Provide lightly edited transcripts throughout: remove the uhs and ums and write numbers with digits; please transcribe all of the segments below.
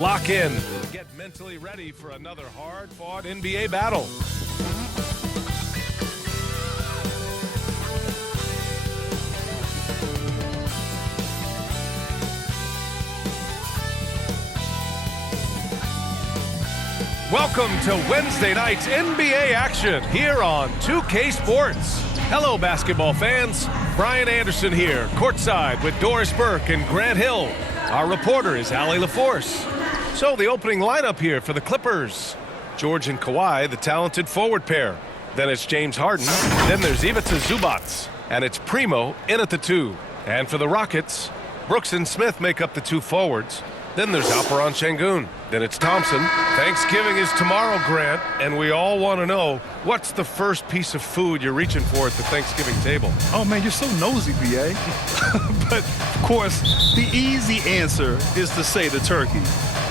Lock in. Get mentally ready for another hard-fought NBA battle. Welcome to Wednesday night's NBA action here on 2K Sports. Hello, basketball fans. Brian Anderson here, courtside with Doris Burke and Grant Hill. Our reporter is Allie LaForce. So the opening lineup here for the Clippers. George and Kawhi, the talented forward pair. Then it's James Harden. Then there's Ivica Zubac. And it's Primo in at the 2. And for the Rockets, Brooks and Smith make up the 2 forwards. Then there's Alperen Sengun. Then it's Thompson. Thanksgiving is tomorrow, Grant, and we all want to know, what's the first piece of food you're reaching for at the Thanksgiving table? Oh, man, you're so nosy, B.A. But, of course, the easy answer is to say the turkey.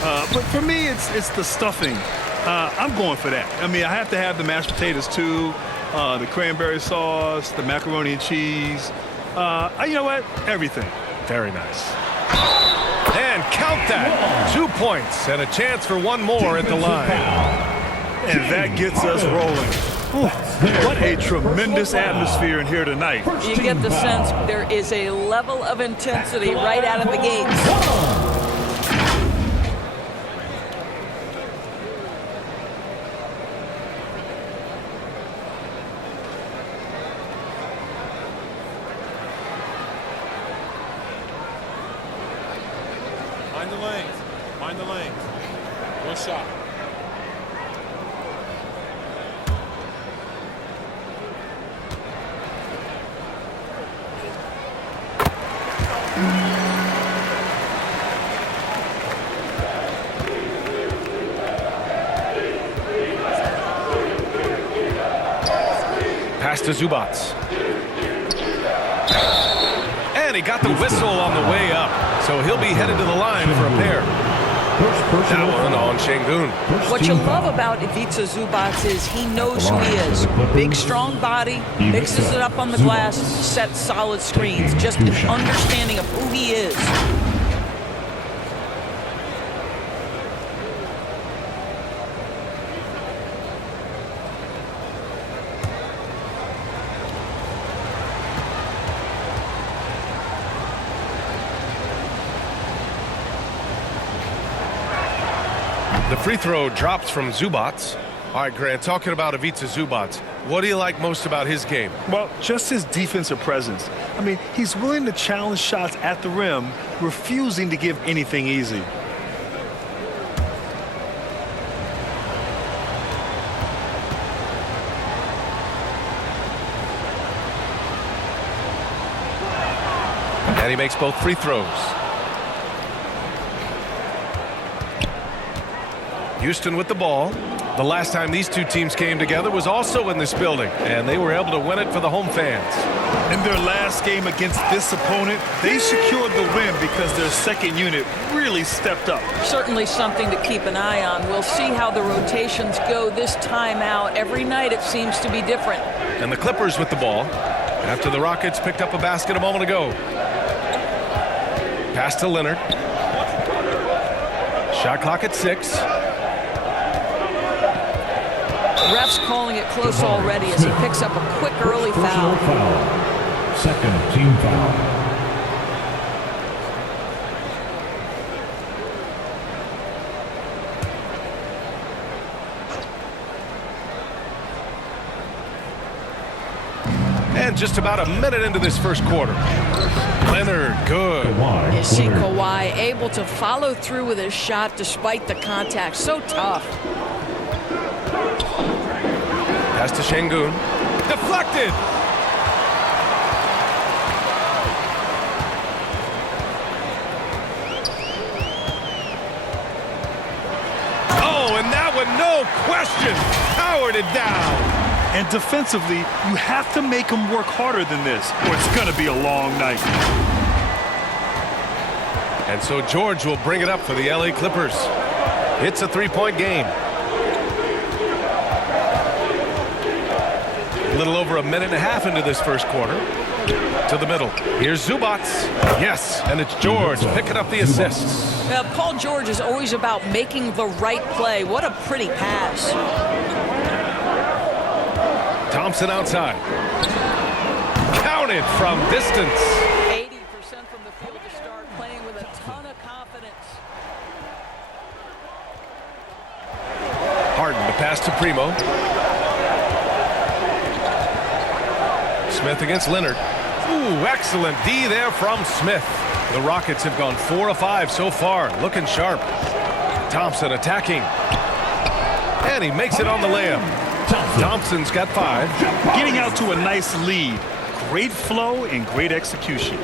But for me, it's the stuffing. I'm going for that. I mean, I have to have the mashed potatoes, too, the cranberry sauce, the macaroni and cheese. You know what? Everything. Very nice. And count that. 2 points and a chance for one more at the line. And that gets us rolling. Ooh, what a tremendous atmosphere in here tonight. You get the sense there is a level of intensity right out of the gates. Mind the lanes. One shot. Pass to Zubac. And he got the whistle on the way up. So he'll be headed to the line for a pair. That one on Sengun. What you love about Ivica Zubac is he knows who he is. Big, strong body, mixes it up on the glass, sets solid screens. Just an understanding of who he is. The free throw drops from Zubac. All right, Grant, talking about Ivica Zubac, what do you like most about his game? Well, just his defensive presence. I mean, he's willing to challenge shots at the rim, refusing to give anything easy. And he makes both free throws. Houston with the ball. The last time these two teams came together was also in this building, and they were able to win it for the home fans. In their last game against this opponent, they secured the win because their second unit really stepped up. Certainly something to keep an eye on. We'll see how the rotations go this time out. Every night it seems to be different. And the Clippers with the ball after the Rockets picked up a basket a moment ago. Pass to Leonard. Shot clock at 6. Ref's calling it close already as he picks up a quick early foul. Second team foul. And just about a minute into this first quarter. Leonard, good. You see Kawhi able to follow through with his shot despite the contact. So tough. Pass to Sengun. Deflected. Oh, and that one, no question, powered it down. And defensively, you have to make them work harder than this, or it's going to be a long night. And so George will bring it up for the LA Clippers. It's a 3-point game. A little over a minute and a half into this first quarter. To the middle. Here's Zubac. Yes, and it's George picking up the assists. Paul George is always about making the right play. What a pretty pass. Thompson outside. Counted from distance. 80% from the field to start, playing with a ton of confidence. Harden to pass to Primo. Smith against Leonard. Ooh, excellent D there from Smith. The Rockets have gone 4 of 5 so far, looking sharp. Thompson attacking. And he makes it on the layup. Thompson's got 5. Getting out to a nice lead. Great flow and great execution.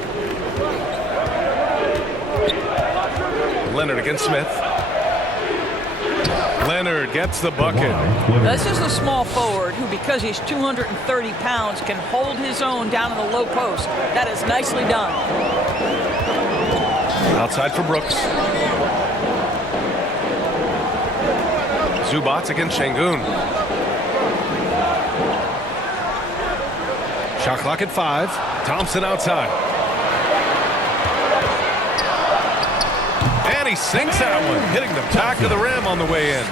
Leonard against Smith. Leonard gets the bucket. This is a small forward who, because he's 230 pounds, can hold his own down in the low post. That is nicely done. Outside for Brooks. Zubac against Şengün. Shot clock at 5. Thompson outside. And he sinks that one, hitting the back of the rim on the way in.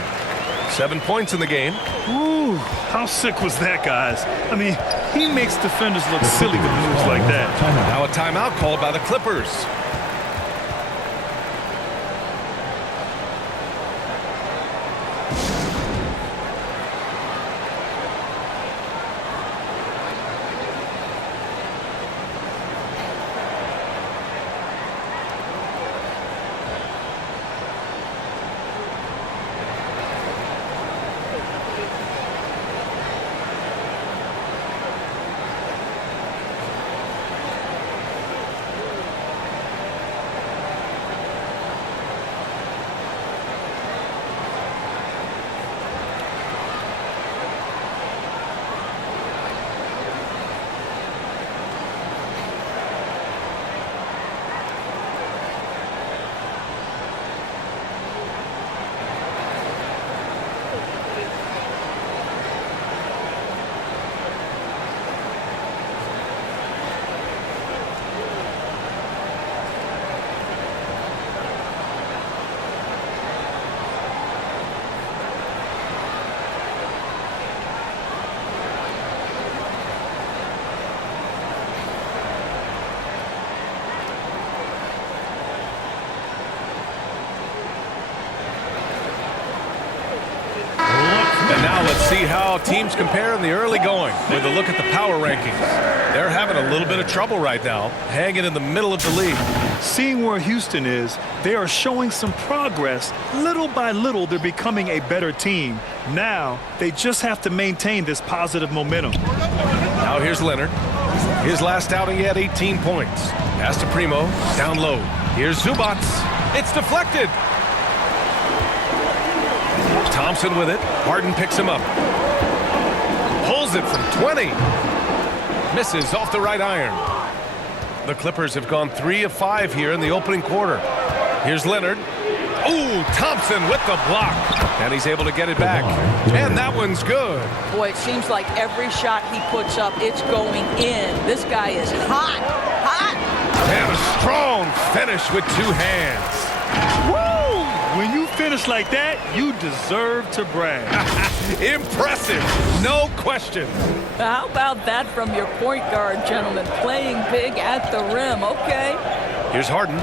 7 points in the game. Ooh, how sick was that, guys? I mean, he makes defenders look silly with moves like that. Now a timeout called by the Clippers. And now let's see how teams compare in the early going with a look at the power rankings. They're having a little bit of trouble right now, hanging in the middle of the league. Seeing where Houston is, they are showing some progress. Little by little, they're becoming a better team. Now, they just have to maintain this positive momentum. Now here's Leonard. His last outing, he had 18 points. Pass to Primo, down low. Here's Zubac. It's deflected. Thompson with it. Harden picks him up. Pulls it from 20. Misses off the right iron. The Clippers have gone 3 of 5 here in the opening quarter. Here's Leonard. Ooh, Thompson with the block. And he's able to get it back. And that one's good. Boy, it seems like every shot he puts up, it's going in. This guy is hot, hot. And a strong finish with 2 hands. Woo! When you finish like that, you deserve to brag. Impressive, no question. How about that from your point guard, gentlemen? Playing big at the rim, okay. Here's Harden.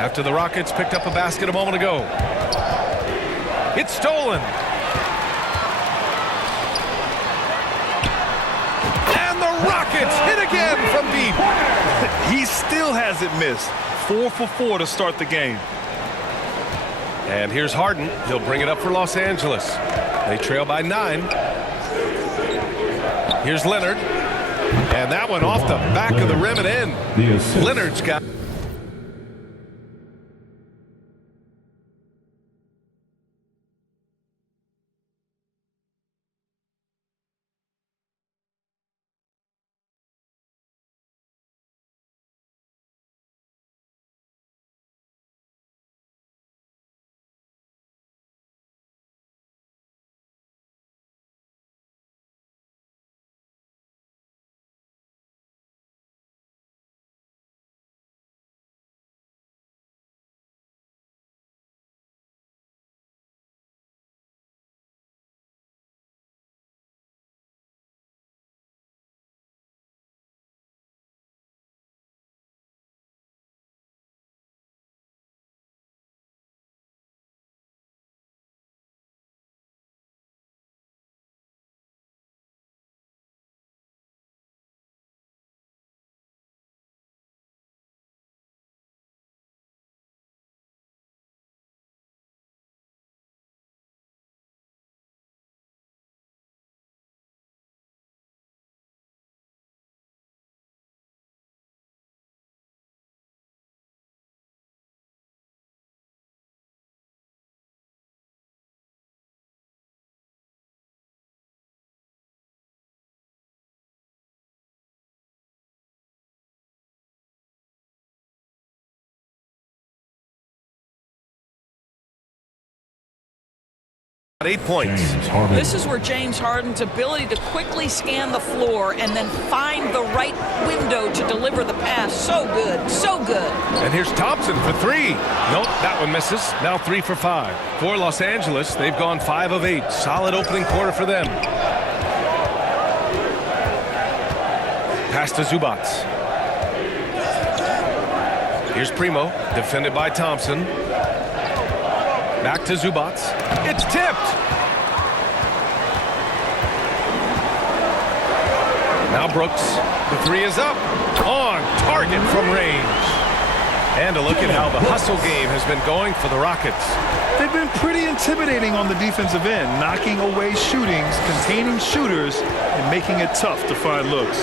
After the Rockets picked up a basket a moment ago. It's stolen. And the Rockets hit again from deep. He still hasn't missed. 4 for 4 to start the game. And here's Harden. He'll bring it up for Los Angeles. They trail by 9. Here's Leonard. And that one off the back of the rim and in. Leonard's got 8 points. James Harden. This is where James Harden's ability to quickly scan the floor and then find the right window to deliver the pass. So good, so good. And here's Thompson for 3. Nope, that one misses. Now 3 for 5. For Los Angeles, they've gone 5 of 8. Solid opening quarter for them. Pass to Zubac. Here's Primo, defended by Thompson. Back to Zubac. It's tipped. Now Brooks. The 3 is up. On target from range. And a look at how the hustle game has been going for the Rockets. They've been pretty intimidating on the defensive end, knocking away shootings, containing shooters, and making it tough to find looks.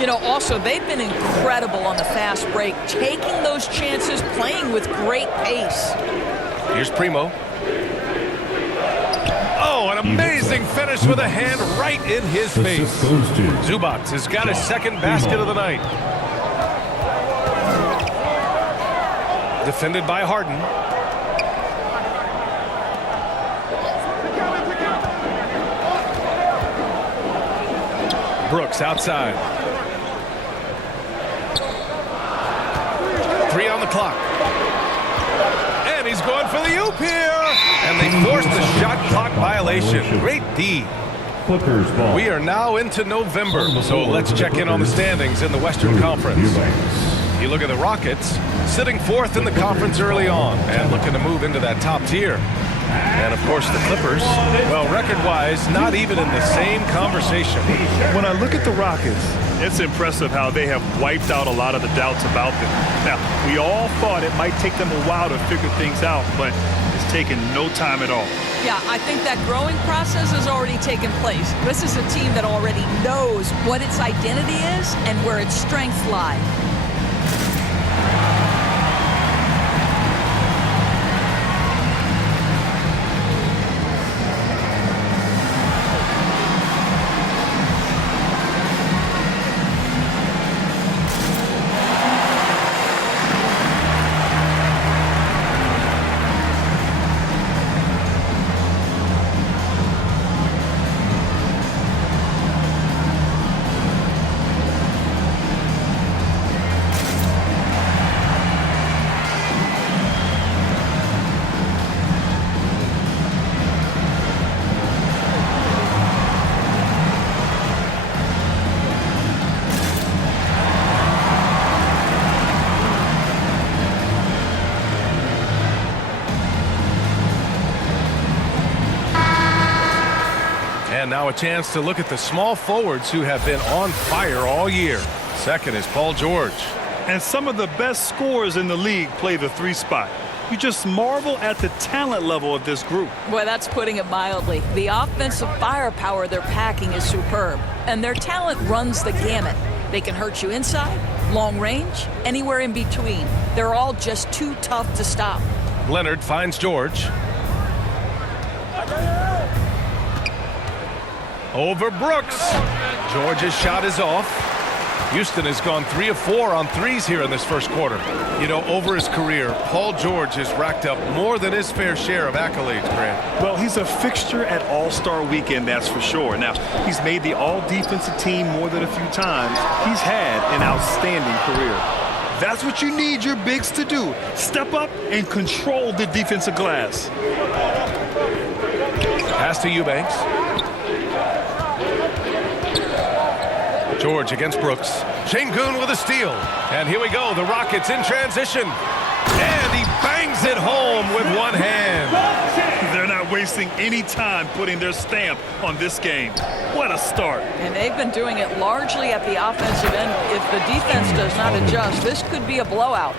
You know, also, they've been incredible on the fast break, taking those chances, playing with great pace. Here's Primo. Oh, an amazing finish with a hand right in his face. Assist goes to Zubac has got his second basket of the night. Defended by Harden. Brooks outside. 3 on the clock. And he's going for the oop here. And they forced the shot clock violation. Great D. Clippers ball. We are now into November, so let's check in on the standings in the Western Conference. You look at the Rockets, sitting 4th in the conference early on and looking to move into that top tier. And, of course, the Clippers, well, record-wise, not even in the same conversation. When I look at the Rockets, it's impressive how they have wiped out a lot of the doubts about them. Now, we all thought it might take them a while to figure things out, but it's taken no time at all. Yeah, I think that growing process has already taken place. This is a team that already knows what its identity is and where its strengths lie. And now a chance to look at the small forwards who have been on fire all year. Second is Paul George. And some of the best scorers in the league play the 3 spot. You just marvel at the talent level of this group. Boy, that's putting it mildly. The offensive firepower they're packing is superb, and their talent runs the gamut. They can hurt you inside, long range, anywhere in between. They're all just too tough to stop. Leonard finds George. Over Brooks. George's shot is off. Houston has gone 3 of 4 on threes here in this first quarter. You know, over his career, Paul George has racked up more than his fair share of accolades, Grant. Well, he's a fixture at All-Star Weekend, that's for sure. Now, he's made the All-Defensive Team more than a few times. He's had an outstanding career. That's what you need your bigs to do. Step up and control the defensive glass. Pass to Eubanks. George against Brooks. Şengün with a steal. And here we go. The Rockets in transition. And he bangs it home with one hand. They're not wasting any time putting their stamp on this game. What a start. And they've been doing it largely at the offensive end. If the defense does not adjust, this could be a blowout.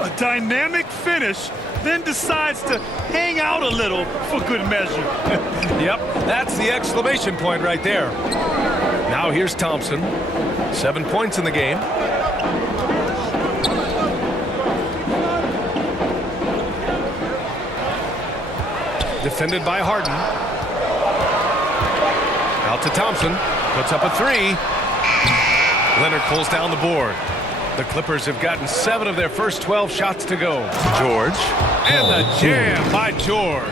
A dynamic finish, then decides to hang out a little for good measure. Yep, that's the exclamation point right there. Now here's Thompson. 7 points in the game. Defended by Harden. Out to Thompson. Puts up a 3. Leonard pulls down the board. The Clippers have gotten 7 of their first 12 shots to go. George. And the jam by George.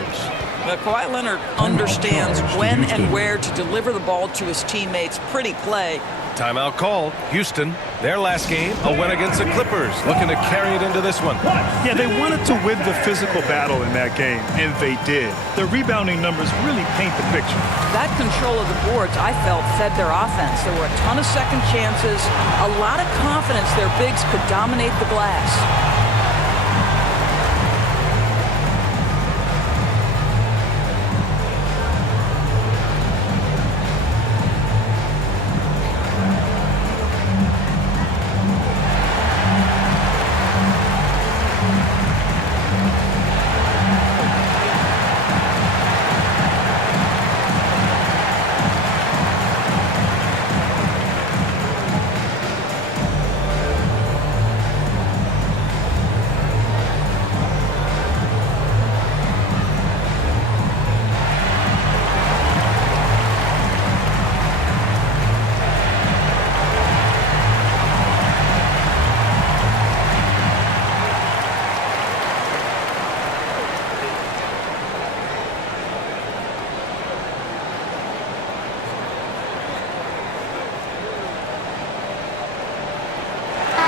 Kawhi Leonard understands when and where to deliver the ball to his teammates. Pretty play. Timeout called. Houston, their last game, a win against the Clippers, looking to carry it into this one. Yeah, they wanted to win the physical battle in that game, and they did. Their rebounding numbers really paint the picture. That control of the boards, I felt, fed their offense. There were a ton of second chances, a lot of confidence their bigs could dominate the glass.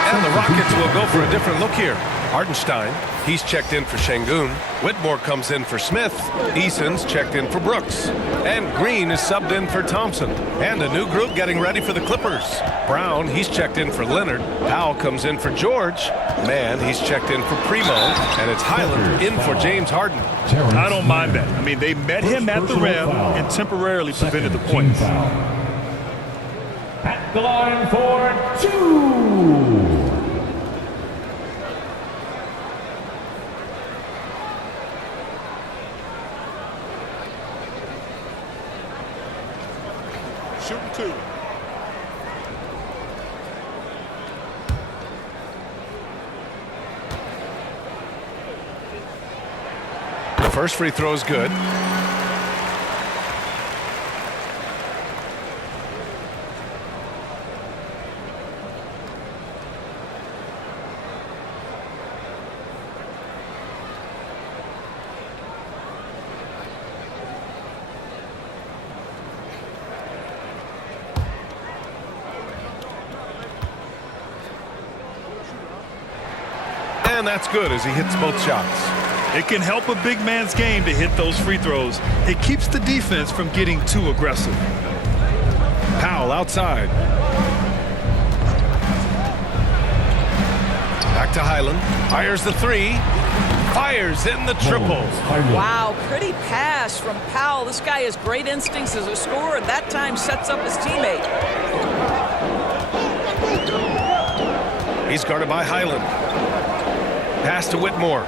And the Rockets will go for a different look here. Hartenstein, he's checked in for Şengün. Whitmore comes in for Smith. Eason's checked in for Brooks. And Green is subbed in for Thompson. And a new group getting ready for the Clippers. Brown, he's checked in for Leonard. Powell comes in for George. Mann, he's checked in for Primo. And it's Highland in for James Harden. I don't mind that. I mean, they met him at the rim and temporarily prevented the points. At the line for 2. Shooting 2. The first free throw is good. And that's good as he hits both shots. It can help a big man's game to hit those free throws. It keeps the defense from getting too aggressive. Powell outside. Back to Highland. Fires the three. Fires in the triple. Wow, pretty pass from Powell. This guy has great instincts as a scorer. That time sets up his teammate. He's guarded by Highland. Pass to Whitmore.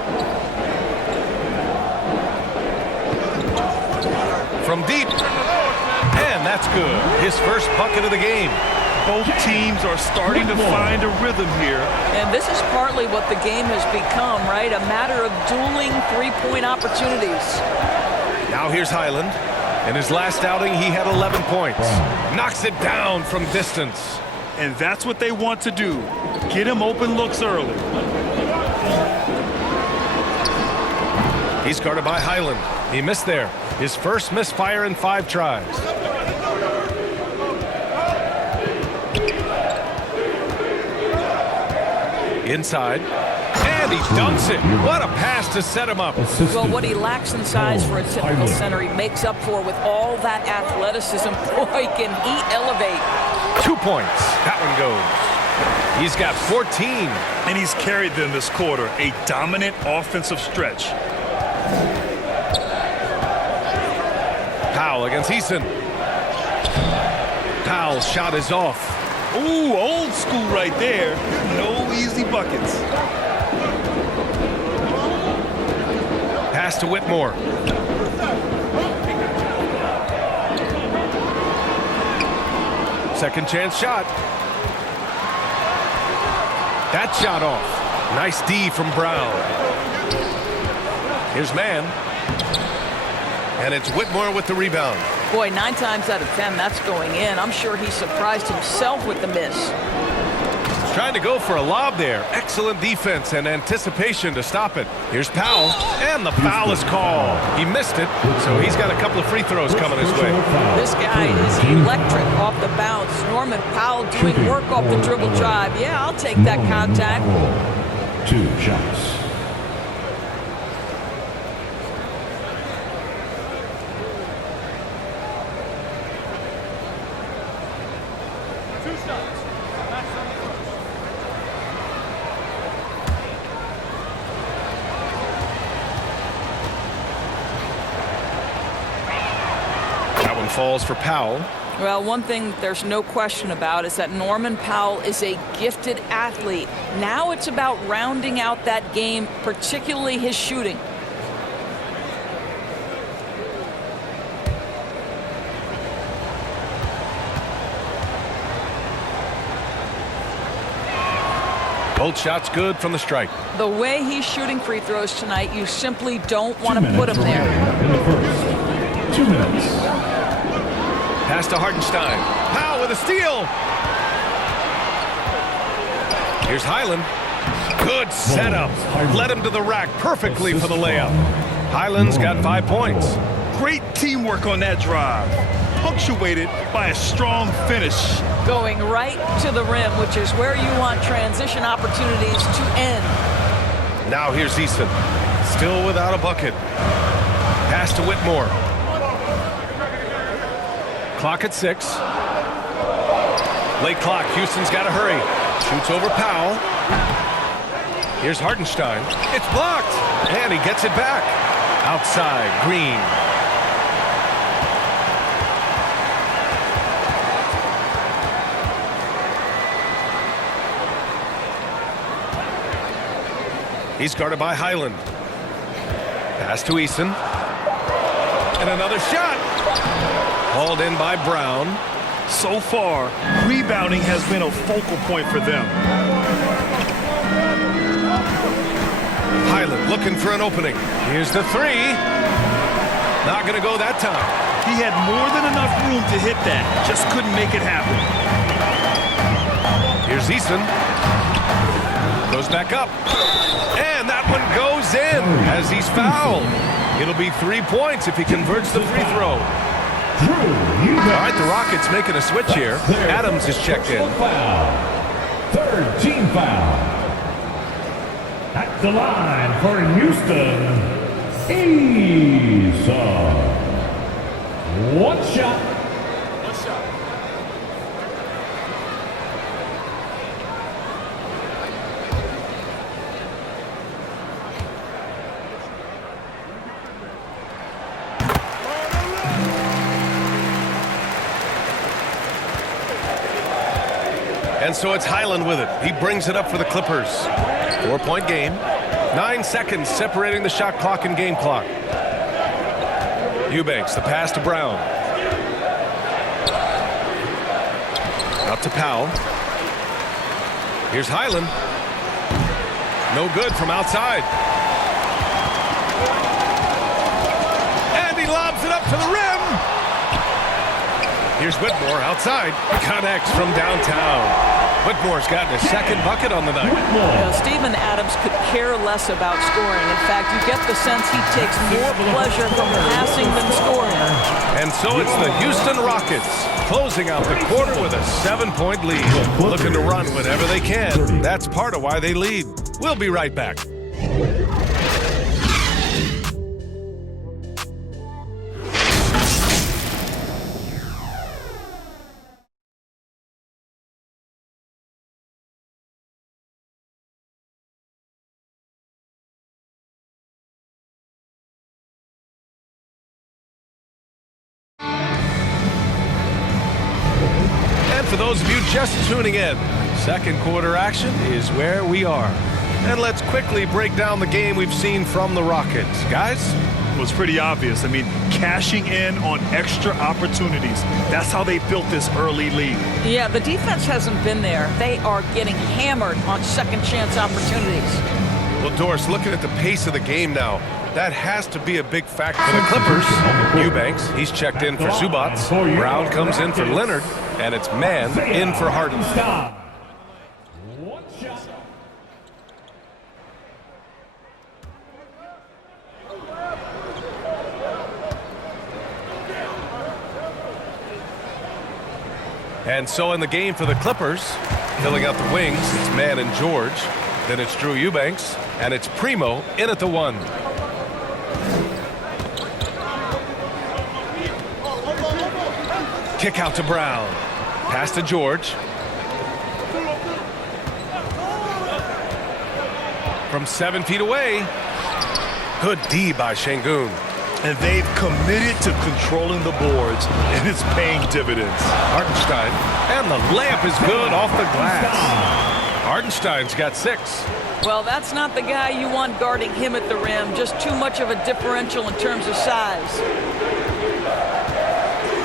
From deep. And that's good. His first bucket of the game. Both teams are starting to find a rhythm here. And this is partly what the game has become, right? A matter of dueling three-point opportunities. Now here's Highland. In his last outing, he had 11 points. Knocks it down from distance. And that's what they want to do. Get him open looks early. He's guarded by Highland. He missed there. His first misfire in 5 tries. Inside. And he dunks it. What a pass to set him up. Well, what he lacks in size for a typical center, he makes up for with all that athleticism. Boy, can he elevate. 2 points. That one goes. He's got 14. And he's carried them this quarter. A dominant offensive stretch. Powell against Eason. Powell's shot is off. Ooh, old school right there. No easy buckets. Pass to Whitmore. Second chance shot. That shot off. Nice D from Brown. Here's Mann. And it's Whitmore with the rebound. Boy, 9 times out of 10, that's going in. I'm sure he surprised himself with the miss. Trying to go for a lob there. Excellent defense and anticipation to stop it. Here's Powell, and the foul is called. He missed it, so he's got a couple of free throws coming his way. This guy is electric off the bounce. Norman Powell doing work off the dribble drive. Yeah, I'll take that contact. 2 shots. Falls for Powell. Well, one thing there's no question about is that Norman Powell is a gifted athlete. Now it's about rounding out that game, particularly his shooting. Both shots good from the stripe. The way he's shooting free throws tonight, you simply don't want to put him there. In the first. 2 minutes. Pass to Hartenstein. Powell with a steal. Here's Highland. Good setup. Led him to the rack perfectly for the layup. Highland's got 5 points. Great teamwork on that drive, punctuated by a strong finish. Going right to the rim, which is where you want transition opportunities to end. Now here's Eason. Still without a bucket. Pass to Whitmore. Clock at 6. Late clock. Houston's got to hurry. Shoots over Powell. Here's Hartenstein. It's blocked. And he gets it back. Outside. Green. He's guarded by Highland. Pass to Eason. And another shot. Hauled in by Brown. So far, rebounding has been a focal point for them. Highland looking for an opening. Here's the 3. Not going to go that time. He had more than enough room to hit that. Just couldn't make it happen. Here's Eason. Goes back up. And that one goes in as he's fouled. It'll be 3 points if he converts the free throw. All right, the Rockets making a switch here. Adams is checked in. Third team foul. At the line for Houston, Eason. 1 shot. And so it's Highland with it. He brings it up for the Clippers. 4-point game. 9 seconds separating the shot clock and game clock. Eubanks, the pass to Brown. Up to Powell. Here's Highland. No good from outside. And he lobs it up to the rim. Here's Whitmore outside. Connects from downtown. Whitmore's gotten his second bucket on the night. Steven Adams could care less about scoring. In fact, you get the sense he takes more pleasure from passing than scoring. And so it's the Houston Rockets closing out the quarter with a 7-point lead. Looking to run whenever they can. That's part of why they lead. We'll be right back. For those of you just tuning in, second quarter action is where we are. And let's quickly break down the game we've seen from the Rockets. Guys? It was pretty obvious. I mean, cashing in on extra opportunities. That's how they built this early lead. Yeah, the defense hasn't been there. They are getting hammered on second chance opportunities. Well, Doris, looking at the pace of the game now, that has to be a big factor for the Clippers. Eubanks, he's checked in for Zubats. Brown comes in for Leonard. And it's man in for Harden. And so in the game for the Clippers, filling out the wings, it's Mann and George. Then it's Drew Eubanks, and it's Primo in at the 1. Kick out to Brown. Pass to George. From 7 feet away. Good D by Şengün. And they've committed to controlling the boards, and it's paying dividends. Hartenstein, and the layup is good off the glass. Hartenstein's got 6. Well, that's not the guy you want guarding him at the rim. Just too much of a differential in terms of size.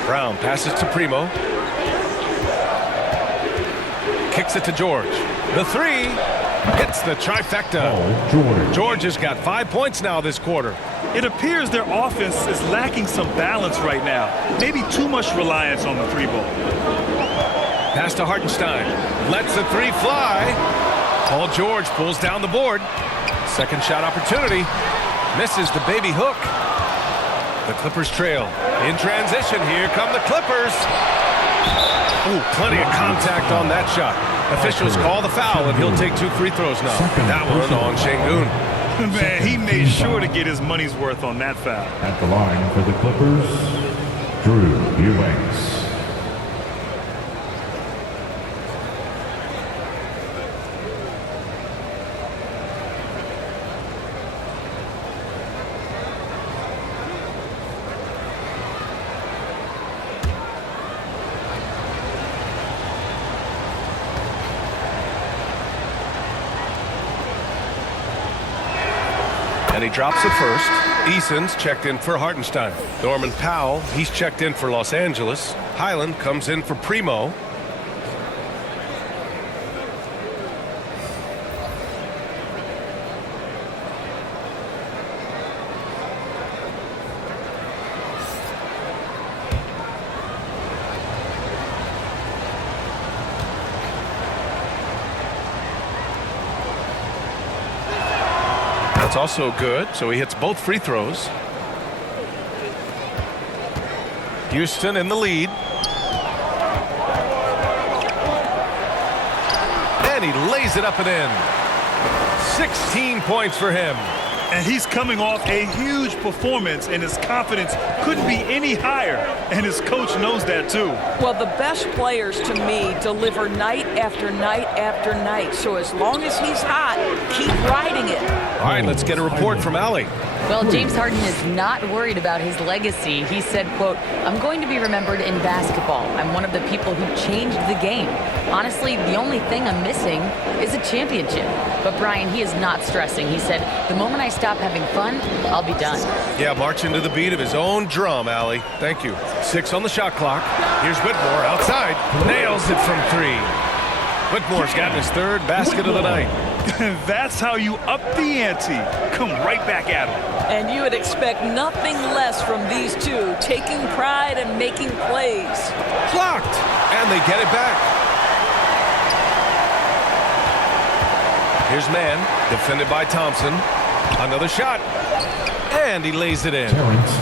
Brown passes to Primo. Kicks it to George. The 3 hits the trifecta. George has got 5 points now this quarter. It appears their offense is lacking some balance right now. Maybe too much reliance on the 3-ball. Pass to Hartenstein. Lets the 3 fly. Paul George pulls down the board. Second shot opportunity. Misses the baby hook. The Clippers trail. In transition, here come the Clippers. Ooh, plenty of contact on that shot. Officials call the foul, and he'll take 2 free throws now. That one on Şengün. Man, he made sure to get his money's worth on that foul. At the line for the Clippers, Drew Eubanks. And he drops it first. Eason's checked in for Hartenstein. Norman Powell, he's checked in for Los Angeles. Highland comes in for Primo. That's also good, so he hits both free throws. Houston in the lead. And he lays it up and in. 16 points for him. And he's coming off a huge performance, and his confidence couldn't be any higher. And his coach knows that, too. Well, the best players, to me, deliver night after night after night. So as long as he's hot, keep riding it. All right, let's get a report from Allie. Well, James Harden is not worried about his legacy. He said, quote, "I'm going to be remembered in basketball. I'm one of the people who changed the game. Honestly, the only thing I'm missing is a championship." But Brian, he is not stressing. He said, "The moment I stop having fun, I'll be done." Yeah, marching to the beat of his own drum, Allie. Thank you. 6 on the shot clock. Here's Whitmore outside. Nails it from 3. Whitmore's gotten his 3rd basket of the night. That's how you up the ante. Come right back at him. And you would expect nothing less from these two, taking pride and making plays. Blocked, and they get it back. Here's Mann, defended by Thompson. Another shot, and he lays it in.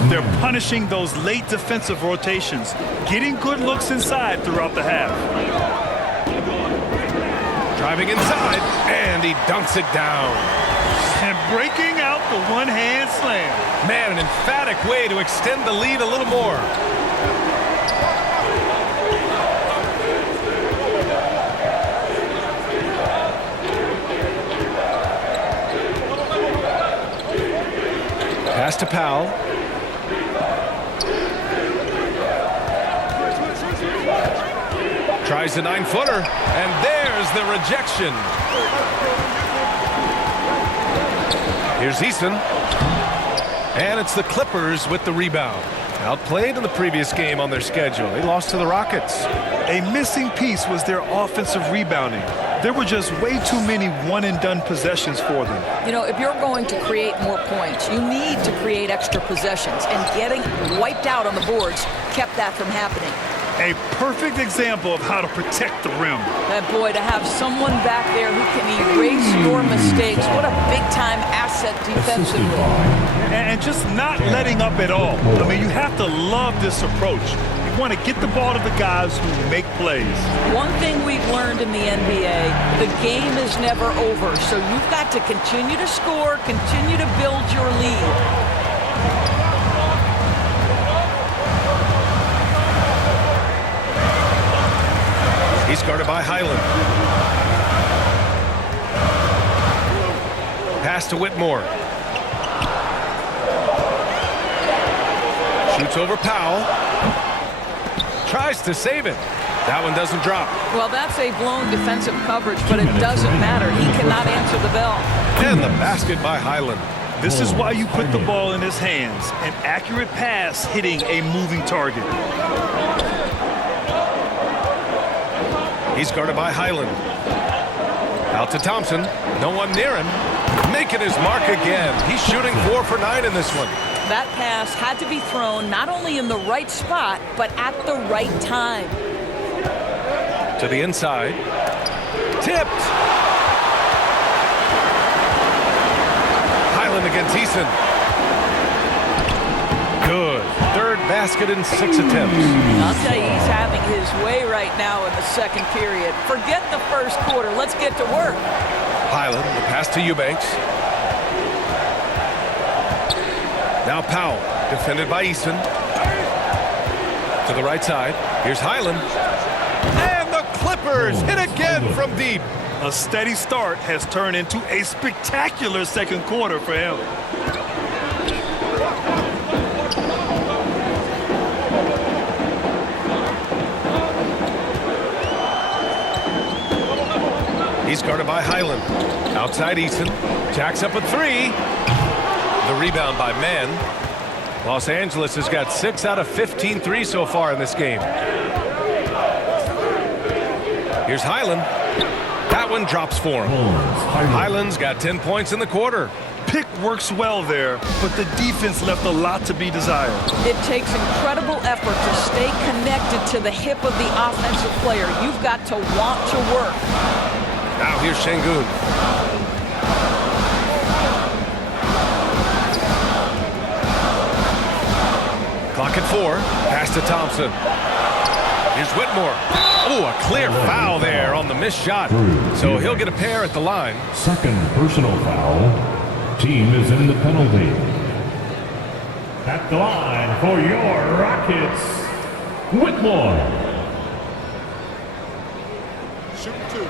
They're punishing those late defensive rotations, getting good looks inside throughout the half. Driving inside, and he dunks it down. And breaking out the one-hand slam. Man, an emphatic way to extend the lead a little more. Pass to Powell. Tries the 9-footer, and there's the rejection. Here's Eason. And it's the Clippers with the rebound. Outplayed in the previous game on their schedule. They lost to the Rockets. A missing piece was their offensive rebounding. There were just way too many one-and-done possessions for them. You know, if you're going to create more points, you need to create extra possessions. And getting wiped out on the boards kept that from happening. A perfect example of how to protect the rim. And boy, to have someone back there who can erase your mistakes, what a big-time asset defensively. And just not letting up at all. I mean, you have to love this approach. want to get the ball to the guys who make plays. One thing we've learned in the NBA, the game is never over, so you've got to continue to score, continue to build your lead. He's guarded by Highland. Pass to Whitmore. Shoots over Powell. Tries to save it. That one doesn't drop. Well, that's a blown defensive coverage, but it doesn't matter. He cannot answer the bell. And the basket by Highland. This is why you put the ball in his hands. An accurate pass hitting a moving target. He's guarded by Highland. Out to Thompson. No one near him. Making his mark again. He's shooting 4 for 9 in this one. That pass had to be thrown not only in the right spot, but at the right time. To the inside. Tipped. Highland against Eason. Good. Third basket in 6 attempts. I'll tell you, he's having his way right now in the second period. Forget the first quarter. Let's get to work. Highland, the pass to Eubanks. Now Powell, defended by Eason. To the right side. Here's Highland. And the Clippers hit again from deep. A steady start has turned into a spectacular second quarter for him. He's guarded by Highland. Outside Eason. Jacks up a 3. The rebound by Mann. Los Angeles has got 6 out of 15 threes so far in this game. Here's Highland. That one drops for him. Highland's got 10 points in the quarter. Pick works well there, but the defense left a lot to be desired. It takes incredible effort to stay connected to the hip of the offensive player. You've got to want to work. Now here's Şengün. Clock at 4. Pass to Thompson. Here's Whitmore. Oh, a clear foul there on the missed shot. So he'll get a pair at the line. Second personal foul. Team is in the penalty. At the line for your Rockets, Whitmore. Shoot 2.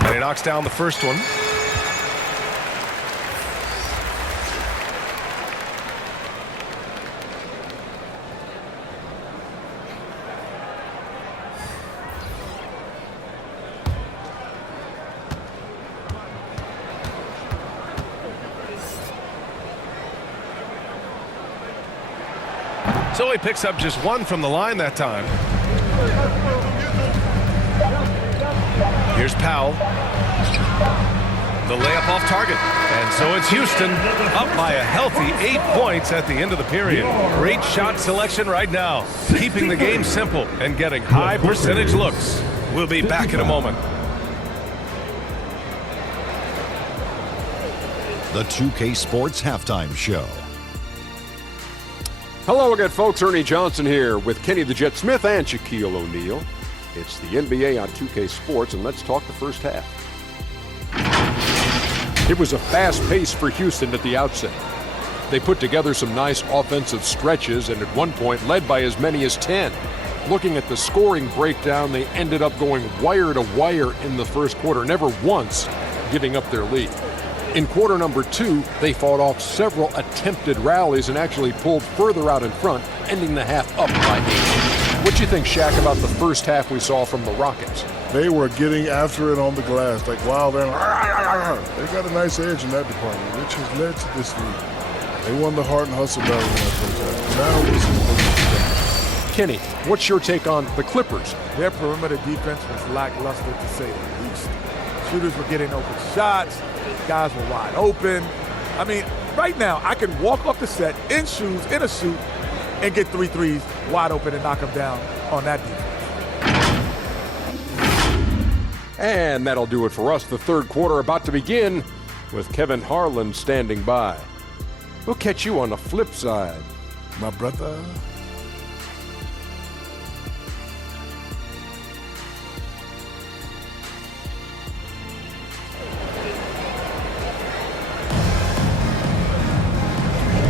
And he knocks down the first one. So he picks up just 1 from the line that time. Here's Powell. The layup off target. And so it's Houston up by a healthy 8 points at the end of the period. Great shot selection right now. Keeping the game simple and getting high percentage looks. We'll be back in a moment. The 2K Sports Halftime Show. Hello again, folks. Ernie Johnson here with Kenny the Jet Smith and Shaquille O'Neal. It's the NBA on 2K Sports, and let's talk the first half. It was a fast pace for Houston at the outset. They put together some nice offensive stretches and at one point led by as many as 10. Looking at the scoring breakdown, they ended up going wire to wire in the first quarter, never once giving up their lead. In quarter number 2, they fought off several attempted rallies and actually pulled further out in front, ending the half up by 8. What do you think, Shaq, about the first half we saw from the Rockets? They were getting after it on the glass, like wild and they got a nice edge in that department, which has led to this lead. They won the heart and hustle battle in that first half. Now we'll see what they do. Kenny, what's your take on the Clippers? Their perimeter defense was lackluster, to say the least. Shooters were getting open shots. Guys were wide open. I mean, right now, I can walk off the set in shoes, in a suit, and get 3 threes wide open and knock them down on that defense. And that'll do it for us. The third quarter about to begin with Kevin Harlan standing by. We'll catch you on the flip side. My brother.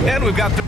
And we've got the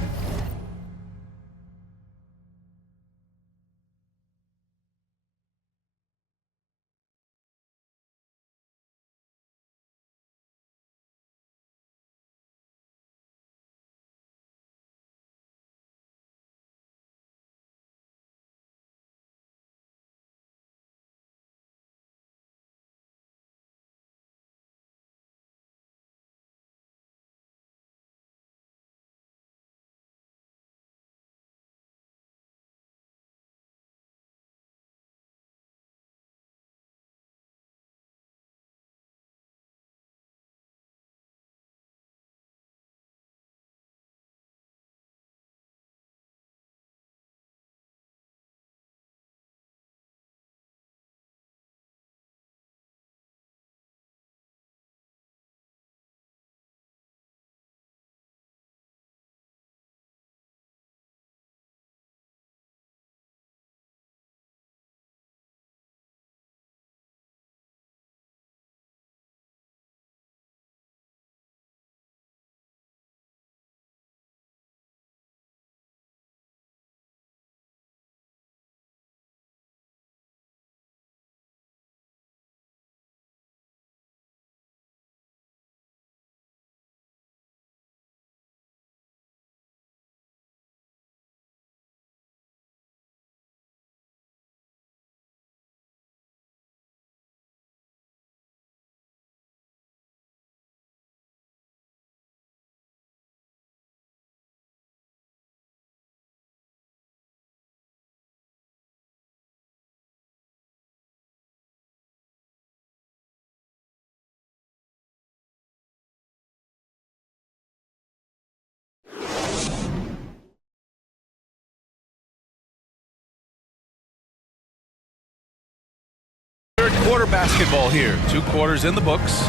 third quarter basketball here. 2 quarters in the books.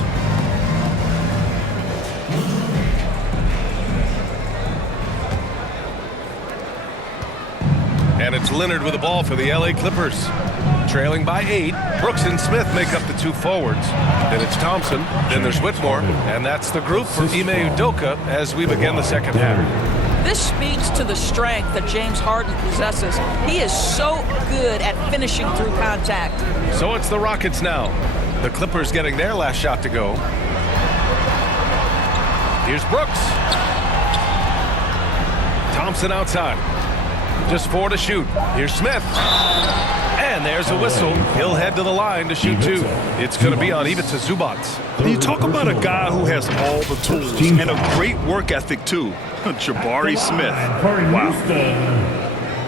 And it's Leonard with the ball for the LA Clippers. Trailing by 8. Brooks and Smith make up the 2 forwards. Then it's Thompson. Then there's Whitmore. And that's the group for Ime Udoka as we begin the second half. This speaks to the strength that James Harden possesses. He is so good at finishing through contact. So it's the Rockets now. The Clippers getting their last shot to go. Here's Brooks. Thompson outside. Just 4 to shoot. Here's Smith. And there's a whistle. He'll head to the line to shoot 2. It's going to be on Ivica Zubac. You talk about a guy who has all the tools and a great work ethic, too. Jabari Smith. Wow.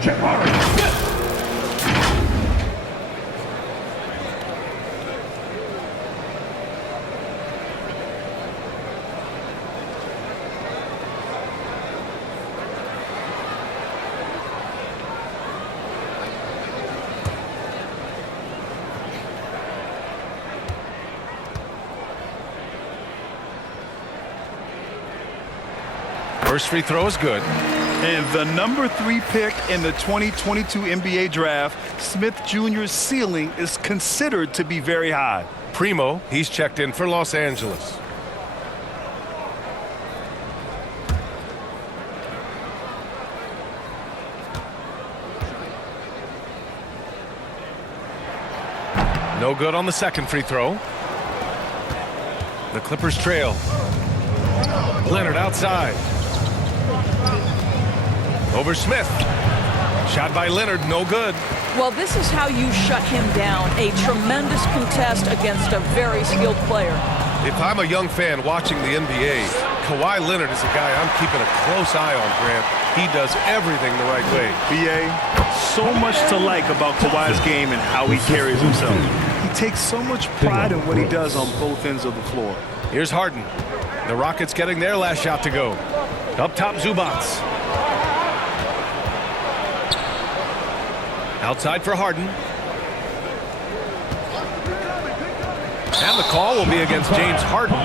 Jabari Smith. First free throw is good. And the number 3 pick in the 2022 NBA draft, Smith Jr.'s ceiling is considered to be very high. Primo, he's checked in for Los Angeles. No good on the second free throw. The Clippers trail. Leonard outside. Over Smith. Shot by Leonard, no good. Well, this is how you shut him down. A tremendous contest against a very skilled player. If I'm a young fan watching the NBA, Kawhi Leonard is a guy I'm keeping a close eye on, Grant. He does everything the right way. BA, so much to like about Kawhi's game and how he carries himself. He takes so much pride in what he does on both ends of the floor. Here's Harden. The Rockets getting their last shot to go. Up top, Zubac. Outside for Harden. And the call will be against James Harden.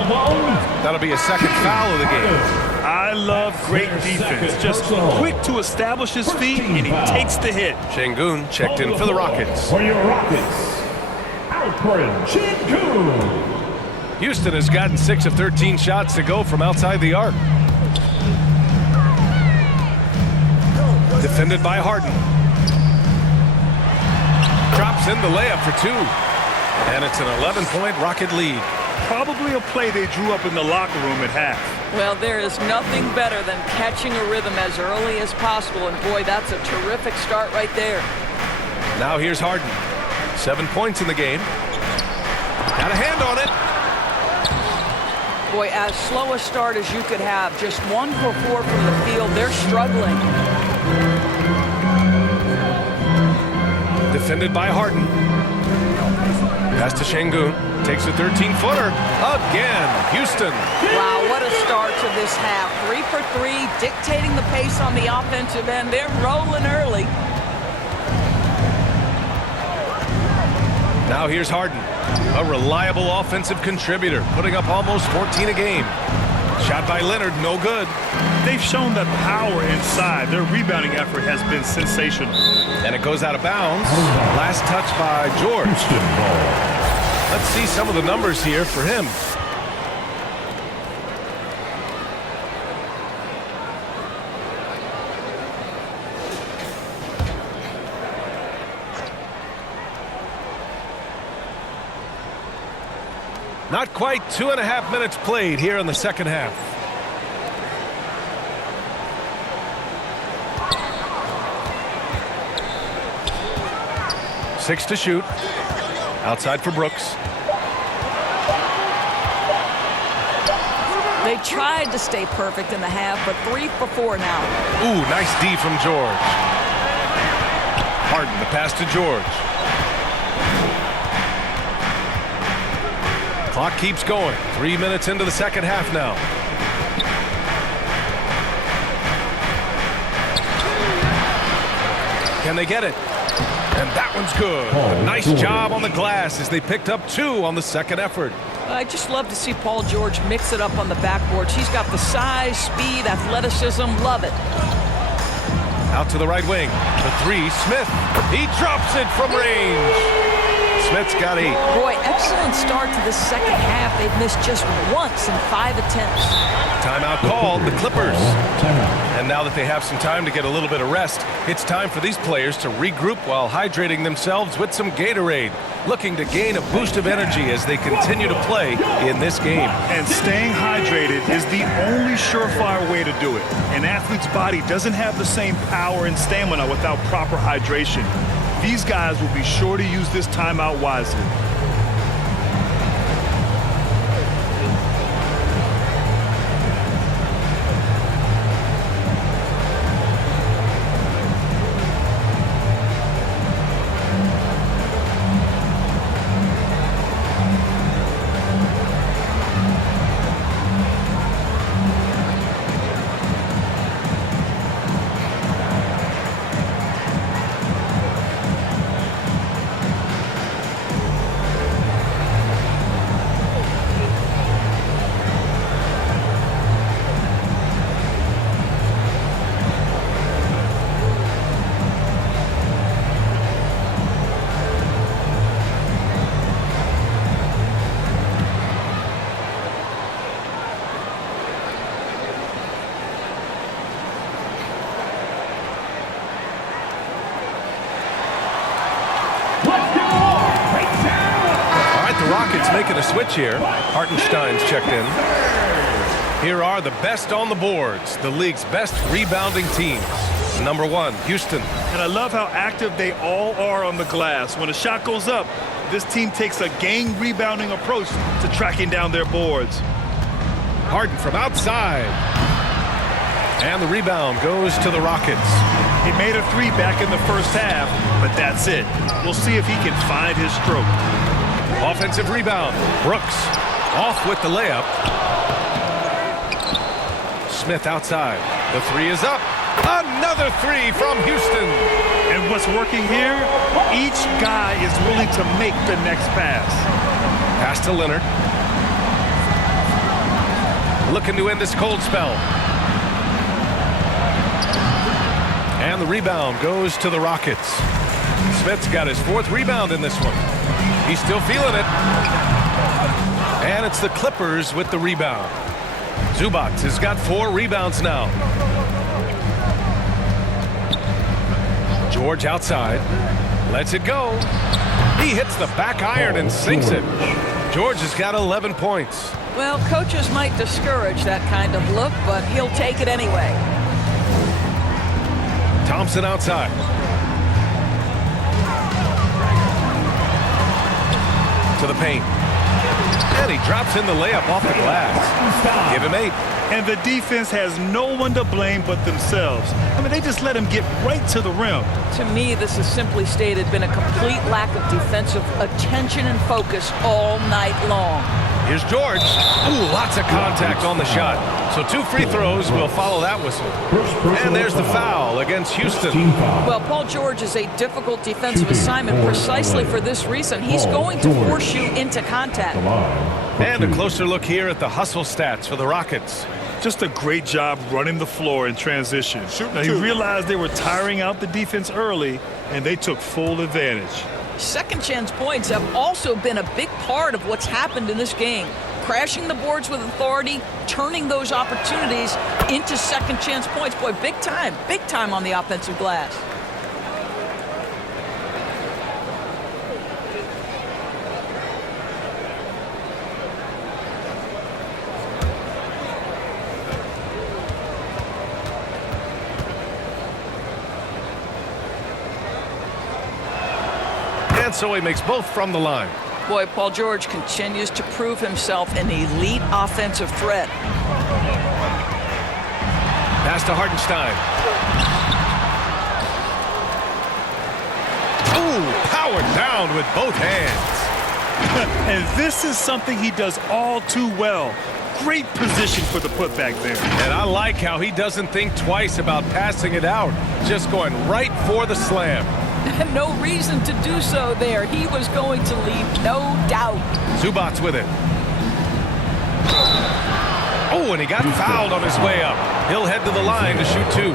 That'll be a second foul of the game. I love great defense. Just quick to establish his feet, and he takes the hit. Şengün checked in for the Rockets. For your Rockets, Alperen Şengün. Houston has gotten 6 of 13 shots to go from outside the arc. Defended by Harden. Drops in the layup for 2. And it's an 11-point Rocket lead. Probably a play they drew up in the locker room at half. Well, there is nothing better than catching a rhythm as early as possible, and boy, that's a terrific start right there. Now here's Harden. 7 points in the game. Got a hand on it. Boy, as slow a start as you could have. Just 1 for 4 from the field. They're struggling. Defended by Harden. Pass to Şengün. Takes a 13-footer. Again, Houston. Wow, what a start to this half. 3 for 3, dictating the pace on the offensive end. They're rolling early. Now here's Harden. A reliable offensive contributor, putting up almost 14 a game. Shot by Leonard, no good. They've shown that power inside. Their rebounding effort has been sensational. And it goes out of bounds. Last touch by George. Houston ball. Let's see some of the numbers here for him. Not quite 2.5 minutes played here in the second half. Six to shoot. Outside for Brooks. They tried to stay perfect in the half, but 3 for 4 now. Ooh, nice D from George. Harden, the pass to George. Clock keeps going. 3 minutes into the second half now. Can they get it? And that one's good. A nice job on the glass as they picked up 2 on the second effort. I just love to see Paul George mix it up on the backboard. He's got the size, speed, athleticism. Love it. Out to the right wing. The 3, Smith. He drops it from range. Smith's got 8. Boy, excellent start to the second half. They've missed just once in 5 attempts. Timeout called, the Clippers. And now that they have some time to get a little bit of rest, it's time for these players to regroup while hydrating themselves with some Gatorade, looking to gain a boost of energy as they continue to play in this game. And staying hydrated is the only surefire way to do it. An athlete's body doesn't have the same power and stamina without proper hydration. These guys will be sure to use this timeout wisely. Rockets making a switch here. Hartenstein's checked in. Here are the best on the boards, the league's best rebounding teams. Number 1, Houston. And I love how active they all are on the glass. When a shot goes up, this team takes a gang rebounding approach to tracking down their boards. Harden from outside. And the rebound goes to the Rockets. He made a 3 back in the first half, but that's it. We'll see if he can find his stroke. Offensive rebound. Brooks off with the layup. Smith outside. The 3 is up. Another 3 from Houston. And what's working here, each guy is willing to make the next pass. Pass to Leonard. Looking to end this cold spell. And the rebound goes to the Rockets. Smith's got his 4th rebound in this one. He's still feeling it. And it's the Clippers with the rebound. Zubac has got 4 rebounds now. George outside. Lets it go. He hits the back iron and sinks it. George has got 11 points. Well, coaches might discourage that kind of look, but he'll take it anyway. Thompson outside. To the paint. And he drops in the layup off the glass. Give him 8. And the defense has no one to blame but themselves. I mean, they just let him get right to the rim. To me, this has simply stated been a complete lack of defensive attention and focus all night long. Here's George. Ooh, lots of contact on the shot. So 2 free throws will follow that whistle. And there's the foul against Houston. Well, Paul George is a difficult defensive assignment precisely for this reason. He's going to force you into contact. And a closer look here at the hustle stats for the Rockets. Just a great job running the floor in transition. Now, he realized they were tiring out the defense early, and they took full advantage. Second chance points have also been a big part of what's happened in this game. Crashing the boards with authority, turning those opportunities into second chance points. Boy, big time on the offensive glass. And so he makes both from the line. Boy, Paul George continues to prove himself an elite offensive threat. Pass to Hartenstein. Ooh, powered down with both hands. And this is something he does all too well. Great position for the putback there. And I like how he doesn't think twice about passing it out. Just going right for the slam. No reason to do so there. He was going to leave, no doubt. Zubac with it. Oh, and he got fouled on his way up. He'll head to the line to shoot 2.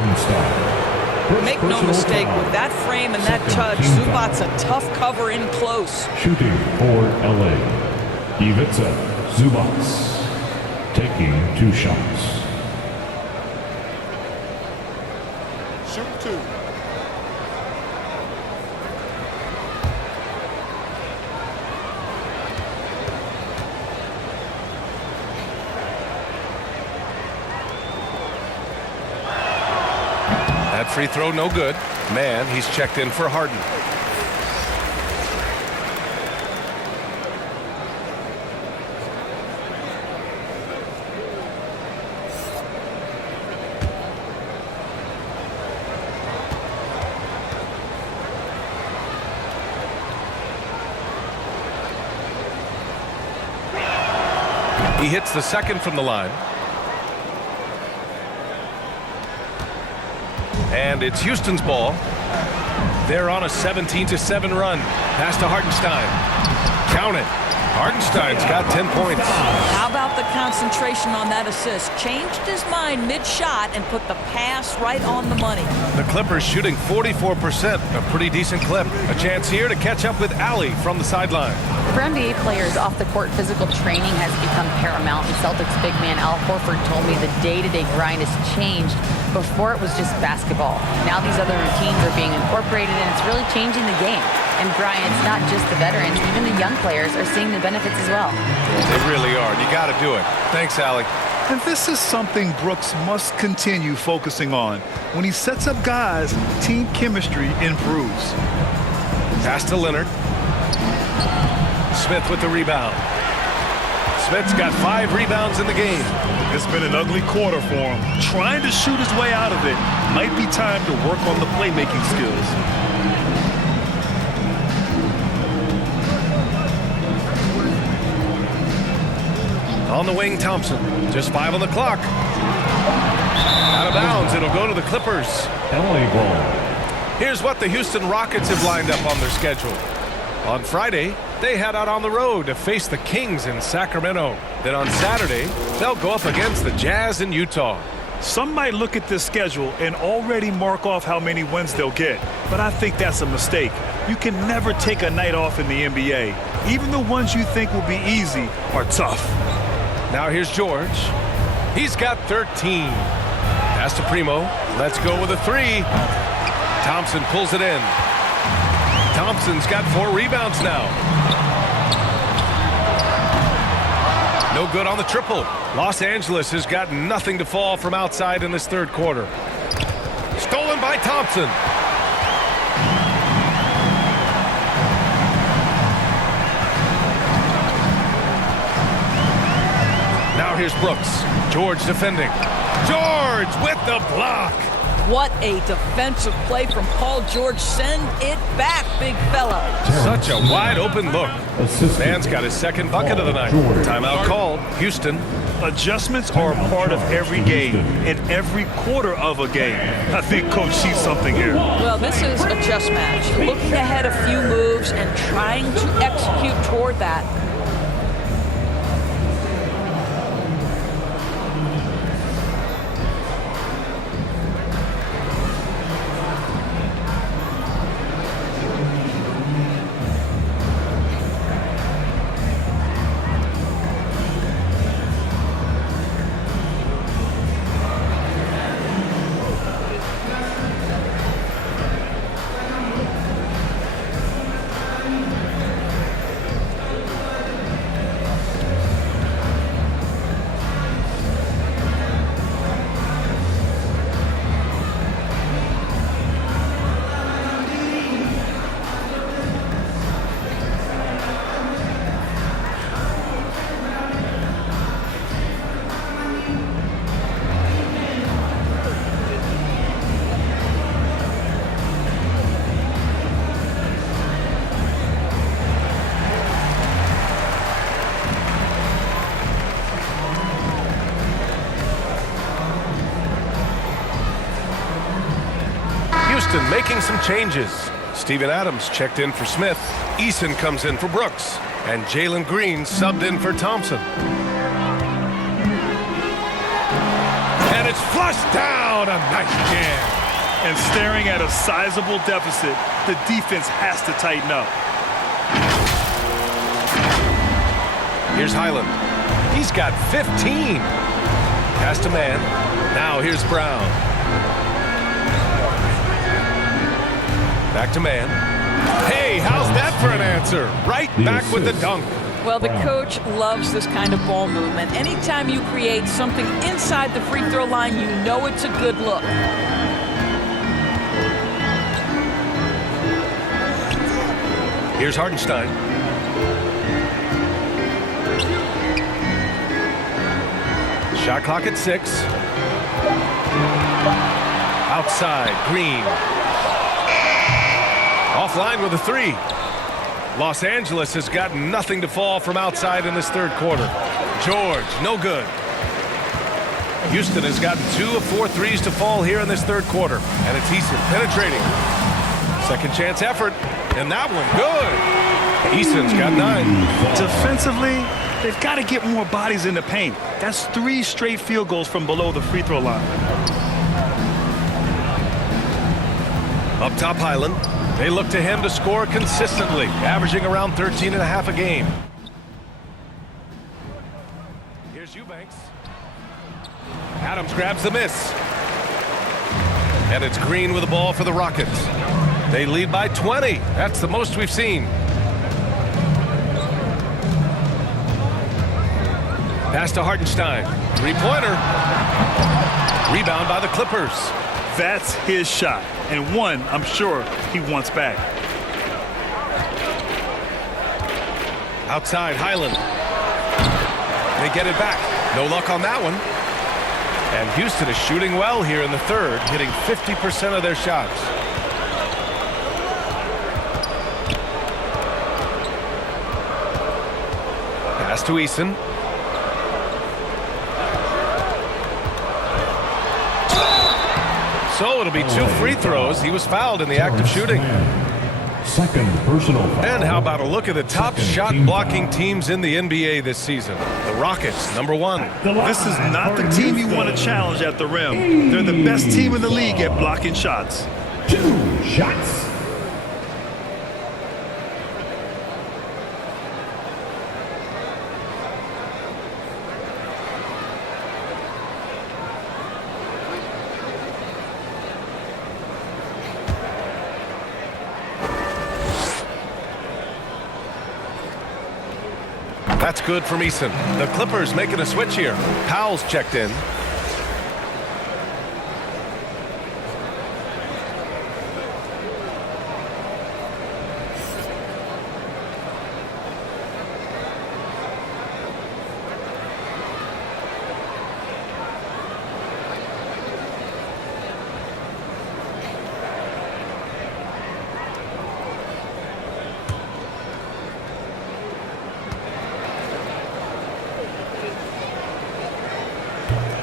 Make no mistake, with that frame and that touch, Zubac's a tough cover in close. Shooting for LA, Ivica Zubac, taking 2 shots. Shoot 2. That free throw no good. Man, he's checked in for Harden. He hits the second from the line. And it's Houston's ball. They're on a 17-7 run. Pass to Hartenstein. Count it. Hartenstein's got 10 points. How about the concentration on that assist? Changed his mind mid-shot and put the pass right on the money. The Clippers shooting 44%, a pretty decent clip. A chance here to catch up with Allie from the sideline. For NBA players, off-the-court physical training has become paramount. And Celtics big man Al Horford told me the day-to-day grind has changed. Before it was just basketball. Now these other routines are being incorporated, and it's really changing the game. And Brian, it's not just the veterans, even the young players are seeing the benefits as well. They really are. You got to do it. Thanks, Allie. And this is something Brooks must continue focusing on. When he sets up guys, team chemistry improves. Pass to Leonard. Smith with the rebound. Smith's got 5 rebounds in the game. It's been an ugly quarter for him. Trying to shoot his way out of it. Might be time to work on the playmaking skills. On the wing, Thompson. Just 5 on the clock. Out of bounds. It'll go to the Clippers. LA ball. Here's what the Houston Rockets have lined up on their schedule. On Friday, they head out on the road to face the Kings in Sacramento. Then on Saturday, they'll go up against the Jazz in Utah. Some might look at this schedule and already mark off how many wins they'll get, but I think that's a mistake. You can never take a night off in the NBA. Even the ones you think will be easy are tough. Now here's George. He's got 13. Pass to Primo. Let's go with a 3. Thompson pulls it in. Thompson's got 4 rebounds now. No good on the triple. Los Angeles has got nothing to fall from outside in this third quarter. Stolen by Thompson. Now here's Brooks. George defending. George with the block. What a defensive play from Paul George. Send it back, big fella. Such a wide open look. Man's got his second bucket of the night. Timeout called. Houston. Adjustments are a part of every game and every quarter of a game. I think Coach sees something here. Well, this is a chess match. Looking ahead a few moves and trying to execute toward that. Houston making some changes. Steven Adams checked in for Smith. Eason comes in for Brooks. And Jalen Green subbed in for Thompson. And it's flushed down. A nice jam. And staring at a sizable deficit, the defense has to tighten up. Here's Highland. He's got 15. Pass to man. Now here's Brown. Back to man. Hey, how's that for an answer? Right back with the dunk. Well, the coach loves this kind of ball movement. Anytime you create something inside the free throw line, you know it's a good look. Here's Hartenstein. Shot clock at 6. Outside, Green. Offline with a 3. Los Angeles has got nothing to fall from outside in this third quarter. George, no good. Houston has gotten 2 of 4 threes to fall here in this third quarter. And it's Eason penetrating. Second chance effort. And that one good. Eason's got 9. Defensively, they've got to get more bodies in the paint. That's 3 straight field goals from below the free throw line. Up top, Highland. They look to him to score consistently, averaging around 13.5 a game. Here's Eubanks. Adams grabs the miss. And it's Green with the ball for the Rockets. They lead by 20. That's the most we've seen. Pass to Hartenstein. Three-pointer. Rebound by the Clippers. That's his shot, and one I'm sure he wants back. Outside, Highland. They get it back. No luck on that one. And Houston is shooting well here in the third, hitting 50% of their shots. Pass to Eason. So it'll be 2 free throws. He was fouled in the act of shooting. Second personal foul. And how about a look at the top shot blocking teams in the NBA this season? The Rockets, number 1. This is not the team you want to challenge at the rim. They're the best team in the league at blocking shots. 2 shots. That's good from Eason. The Clippers making a switch here. Powell's checked in.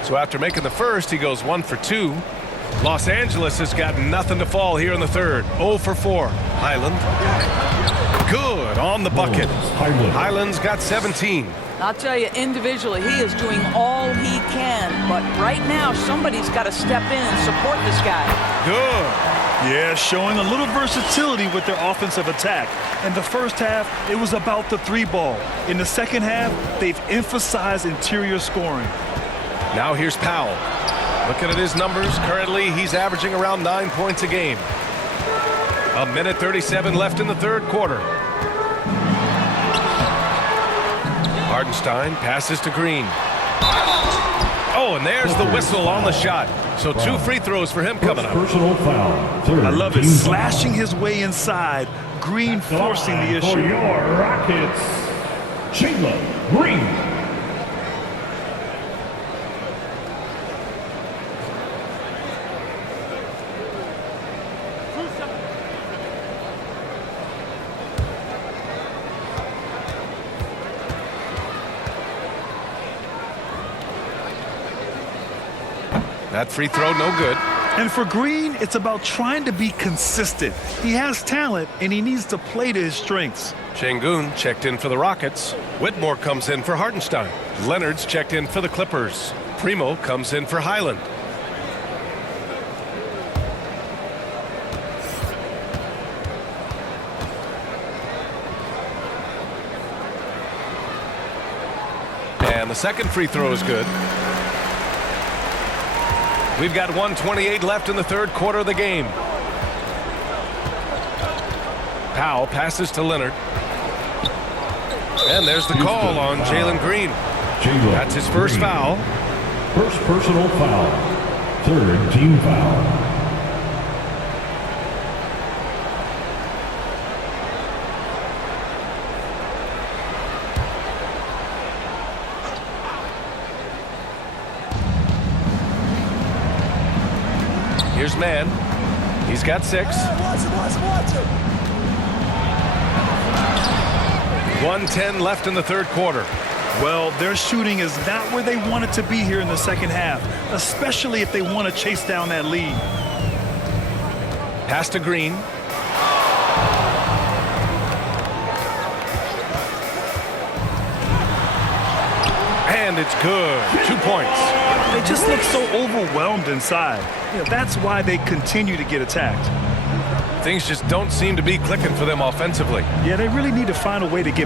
So after making the first, he goes 1 for 2. Los Angeles has got nothing to fall here in the third. 0 for 4. Highland. Good on the bucket. Highland's got 17. I'll tell you, individually, he is doing all he can. But right now, somebody's got to step in and support this guy. Good. Yeah, showing a little versatility with their offensive attack. In the first half, it was about the 3-ball. In the second half, they've emphasized interior scoring. Now here's Powell. Looking at his numbers, currently he's averaging around 9 points a game. 1:37 left in the third quarter. Hartenstein passes to Green. Oh, and there's the whistle on the shot. So 2 free throws for him coming up. Personal foul. Third I love it. team Slashing his way inside. Green forcing the issue. For your Rockets, Jalen Green. That free throw, no good. And for Green, it's about trying to be consistent. He has talent, and he needs to play to his strengths. Şengün checked in for the Rockets. Whitmore comes in for Hartenstein. Leonard's checked in for the Clippers. Primo comes in for Highland. And the second free throw is good. We've got 1:28 left in the third quarter of the game. Powell passes to Leonard. And there's the call on Jalen Green. That's his first foul. First personal foul. Third team foul. Here's Mann. He's got 6. Watch him. 1:10 left in the third quarter. Well, their shooting is not where they want it to be here in the second half, especially if they want to chase down that lead. Pass to Green. And it's good. 2 points. They just look so overwhelmed inside. That's why they continue to get attacked. Things just don't seem to be clicking for them offensively. Yeah, they really need to find a way to get